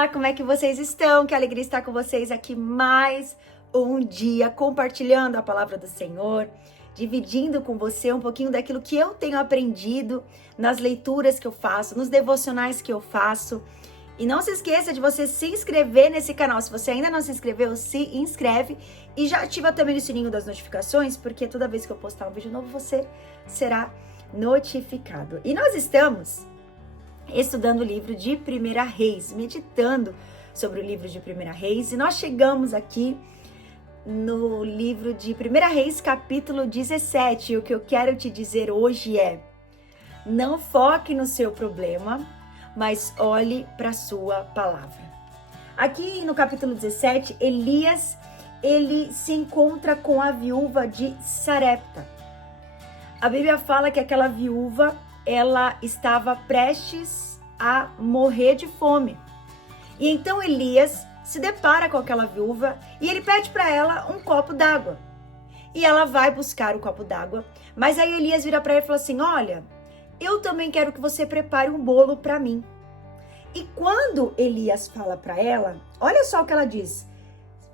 Olá, como é que vocês estão? Que alegria estar com vocês aqui mais um dia, compartilhando a palavra do Senhor, dividindo com você um pouquinho daquilo que eu tenho aprendido nas leituras que eu faço, nos devocionais que eu faço. E não se esqueça de você se inscrever nesse canal. Se você ainda não se inscreveu, se inscreve e já ativa também o sininho das notificações, porque toda vez que eu postar um vídeo novo, você será notificado. E nós estamos estudando o livro de 1 Reis, meditando sobre o livro de 1 Reis, e nós chegamos aqui no livro de 1 Reis, capítulo 17, e o que eu quero te dizer hoje é: não foque no seu problema, mas olhe para a sua palavra. Aqui no capítulo 17, Elias, ele se encontra com a viúva de Sarepta. A Bíblia fala que aquela viúva, ela estava prestes a morrer de fome. E então Elias se depara com aquela viúva e ele pede para ela um copo d'água. E ela vai buscar o copo d'água, mas aí Elias vira para ela e fala assim: olha, eu também quero que você prepare um bolo para mim. E quando Elias fala para ela, olha só o que ela diz.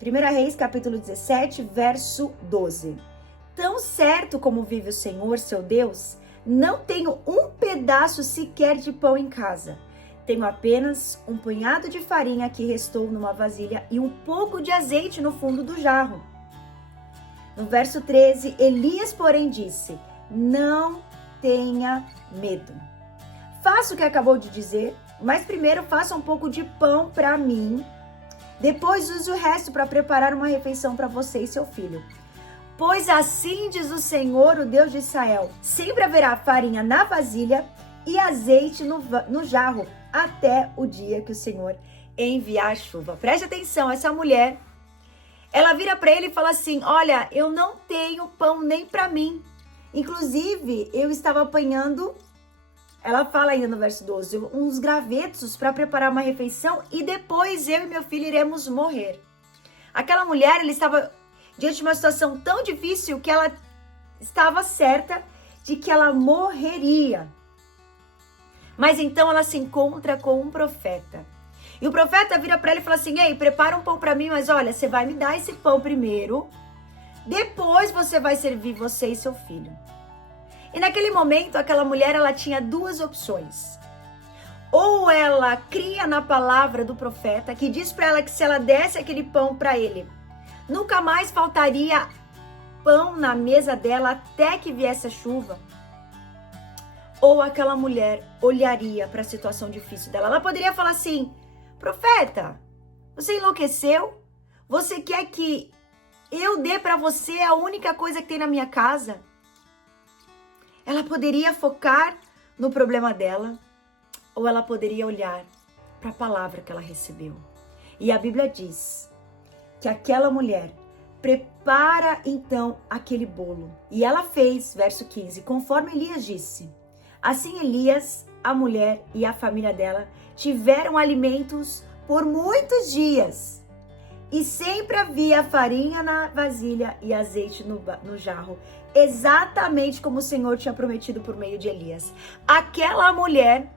1 Reis, capítulo 17, verso 12. Tão certo como vive o Senhor, seu Deus, não tenho um pedaço sequer de pão em casa. Tenho apenas um punhado de farinha que restou numa vasilha e um pouco de azeite no fundo do jarro. No verso 13, Elias, porém, disse: não tenha medo. Faça o que acabou de dizer, mas primeiro faça um pouco de pão para mim. Depois use o resto para preparar uma refeição para você e seu filho. Pois assim diz o Senhor, o Deus de Israel: sempre haverá farinha na vasilha e azeite no jarro, até o dia que o Senhor enviar a chuva. Preste atenção, essa mulher, ela vira para ele e fala assim: olha, eu não tenho pão nem para mim. Inclusive, eu estava apanhando, ela fala ainda no verso 12, uns gravetos para preparar uma refeição e depois eu e meu filho iremos morrer. Aquela mulher, ela estava diante de uma situação tão difícil que ela estava certa de que ela morreria. Mas então ela se encontra com um profeta. E o profeta vira para ela e fala assim: ei, prepara um pão para mim, mas olha, você vai me dar esse pão primeiro, depois você vai servir você e seu filho. E naquele momento, aquela mulher, ela tinha duas opções. Ou ela cria na palavra do profeta, que diz para ela que se ela desse aquele pão para ele, nunca mais faltaria pão na mesa dela até que viesse a chuva. Ou aquela mulher olharia para a situação difícil dela. Ela poderia falar assim: profeta, você enlouqueceu? Você quer que eu dê para você a única coisa que tem na minha casa? Ela poderia focar no problema dela, ou ela poderia olhar para a palavra que ela recebeu. E a Bíblia diz que aquela mulher prepara então aquele bolo. E ela fez, verso 15, conforme Elias disse. Assim Elias, a mulher e a família dela tiveram alimentos por muitos dias. E sempre havia farinha na vasilha e azeite no jarro, exatamente como o Senhor tinha prometido por meio de Elias. Aquela mulher,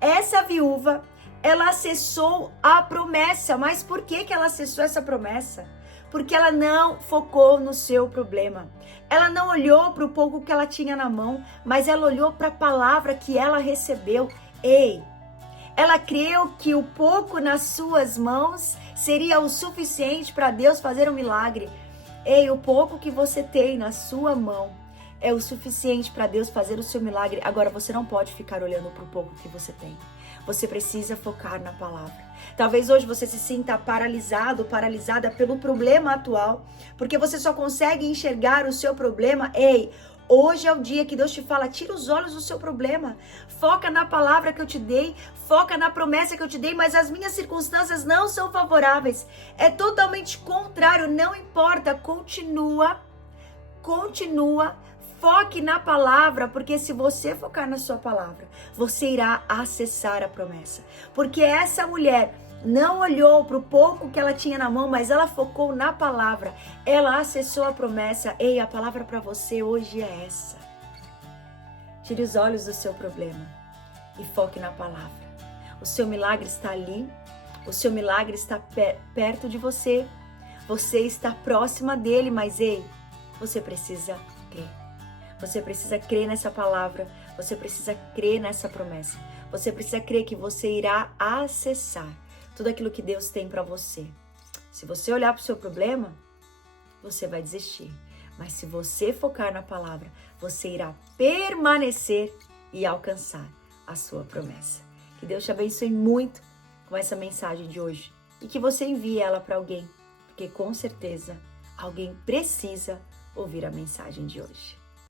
essa viúva, ela acessou a promessa. Mas por que ela acessou essa promessa? Porque ela não focou no seu problema. Ela não olhou para o pouco que ela tinha na mão, mas ela olhou para a palavra que ela recebeu. Ei, ela creu que o pouco nas suas mãos seria o suficiente para Deus fazer um milagre. Ei, o pouco que você tem na sua mão é o suficiente para Deus fazer o seu milagre. Agora, você não pode ficar olhando para o pouco que você tem. Você precisa focar na palavra. Talvez hoje você se sinta paralisado, paralisada pelo problema atual, porque você só consegue enxergar o seu problema. Ei, hoje é o dia que Deus te fala: tira os olhos do seu problema, foca na palavra que eu te dei, foca na promessa que eu te dei, mas as minhas circunstâncias não são favoráveis. É totalmente contrário, não importa, continua, foque na palavra, porque se você focar na sua palavra, você irá acessar a promessa. Porque essa mulher não olhou para o pouco que ela tinha na mão, mas ela focou na palavra. Ela acessou a promessa. Ei, a palavra para você hoje é essa. Tire os olhos do seu problema e foque na palavra. O seu milagre está ali. O seu milagre está perto de você. Você está próxima dele, mas ei, você precisa crer. Você precisa crer nessa palavra. Você precisa crer nessa promessa. Você precisa crer que você irá acessar tudo aquilo que Deus tem para você. Se você olhar para o seu problema, você vai desistir. Mas se você focar na palavra, você irá permanecer e alcançar a sua promessa. Que Deus te abençoe muito com essa mensagem de hoje e que você envie ela para alguém, porque com certeza alguém precisa ouvir a mensagem de hoje.